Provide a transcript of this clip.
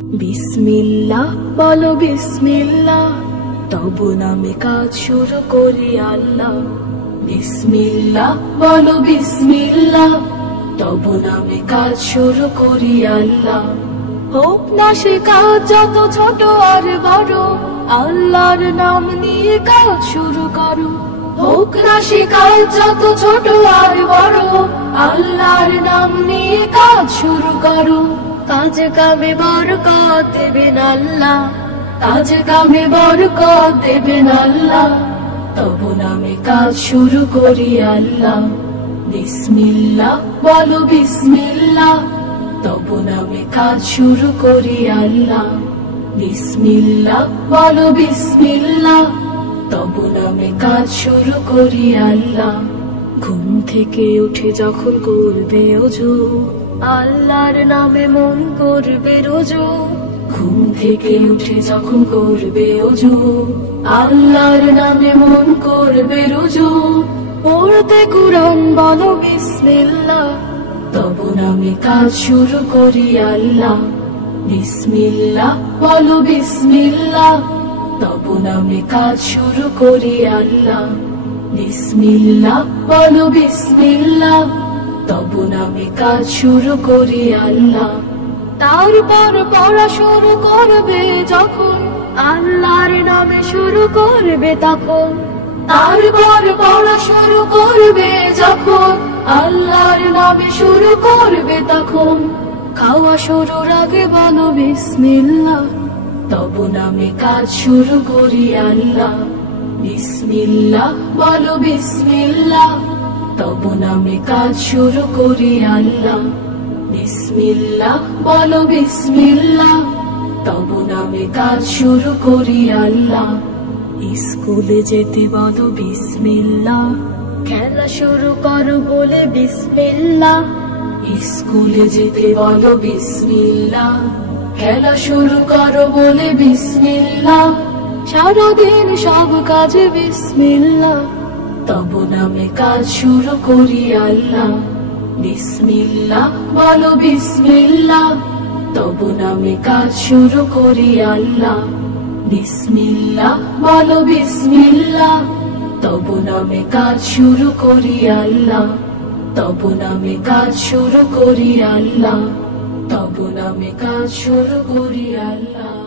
বিসমিল্লাহ বলো বিসমিল্লাহ, তবু নামে কাজ শুরু করি আল্লাহ। বিসমিল্লাহ বলো বিসমিল্লাহ, তবু নামে কাজ শুরু করি আল্লাহ। হোক না সে কাজ যত ছোট আর বড়, আল্লাহর নাম নিয়ে কাজ শুরু করো। হোক না সে কাজ যত ছোট আর বড়, আল্লাহর নাম নিয়ে কাজ শুরু করো। কাজ কামে বরকত দেবেন আল্লাহ, কাজ কামে বরকত দেবেন আল্লাহ। তবু নামে কাজ শুরু করি আল্লাহ। বিসমিল্লাহ বলো বিসমিল্লাহ, তবু নামে কাজ শুরু করি আল্লাহ। বিসমিল্লাহ বলো বিসমিল্লাহ, তবু নামে কাজ শুরু করি আল্লাহ। ঘুম থেকে উঠে যখন করবে ওযু, আল্লাহর নামে মন করবে রোজু। ঘুম থেকে উঠে যখন করবে ওযু, আল্লাহর নামে মন করবে রোজু। পড়তে কুরআন বলো বিসমিল্লাহ, তবু নামে কাজ শুরু করি আল্লাহ। বিসমিল্লাহ বলো বিসমিল্লাহ, তবু নামে কাজ শুরু করি আল্লাহ। বিসমিল্লাহ বলো বিসমিল্লাহ, তবু নামে কাজ শুরু করি আল্লাহ। তারপর পড়া শুরু করবে যখন, আল্লাহর নামে শুরু করবে তখন। তারপর পড়া শুরু করবে যখন, আল্লাহর নামে শুরু করবে তখন। খাওয়া শুরুর আগে বলো বিসমিল্লাহ, তবু নামে কাজ শুরু করি আল্লাহ। বিসমিল্লাহ বলো বিসমিল্লাহ, তবু নামে কাজ শুরু করি আল্লাহ। বিসমিল্লাহ বলো বিসমিল্লাহ, তবু নামে কাজ শুরু করি আল্লাহ। স্কুলে যেতে বলো বিসমিল্লাহ, খেলা শুরু করো বলে বিসমিল্লাহ। স্কুলে যেতে বলো বিসমিল্লাহ, খেলা শুরু করো বলে বিসমিল্লাহ। সারাদিন সব কাজে বিসমিল্লাহ, তবু নামে কাজ শুরু করি আল্লাহ। বিসমিল্লাহ বলো বিসমিল্লাহ, তবু নামে কাজ শুরু করি আল্লাহ। বিসমিল্লাহ বলো বিসমিল্লাহ, তবু নামে কাজ শুরু করি আল্লাহ। তবু নামে কাজ শুরু করি আল্লাহ। তবু নামে কাজ শুরু করি আল্লাহ।